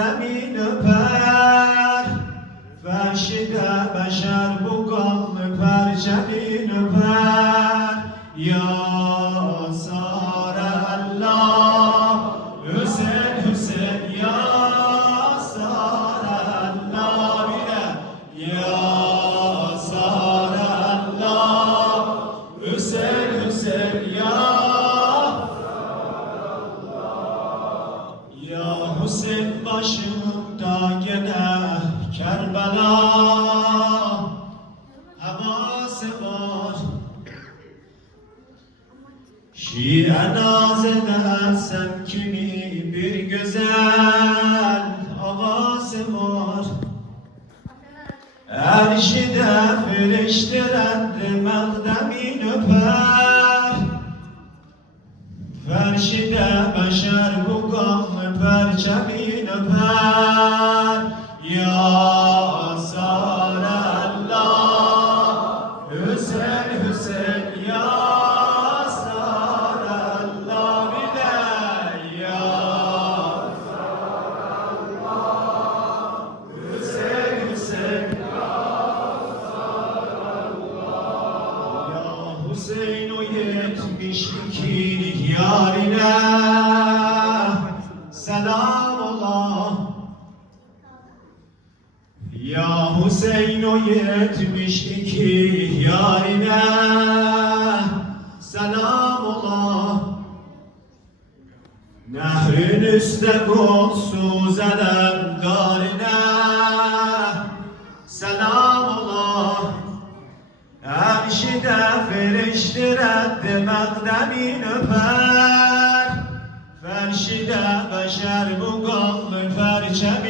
mağdemin öper. Ferşide beşer bu kanlı perçemin öper. Ya Sarallah Hüseyin Hüseyin ya Sarallah bile ya Sarallah Hüseyin Hüseyin ya ya Hüseyin başımda gene Kerbela havası var. Şi'e naz edersem kimi bir güzel havası var. Erşide firiştirendi mekdemin öper. Ferşide beşer bu kanlı perçemin öper. Ya Sarallah Hüseyin Hüseyin ya Sarallah bile ya Sarallah Hüseyin Hüseyin ya Sarallah ya Hüseyin o 72 yarine selam ola. Ya Hüseyin o 72 yarine selam ola. Nehrin üstte golsuz elem darine selam ola. Erşide firiştirendi mekdemin öper. Ferşide beşer bu kanlı perçemin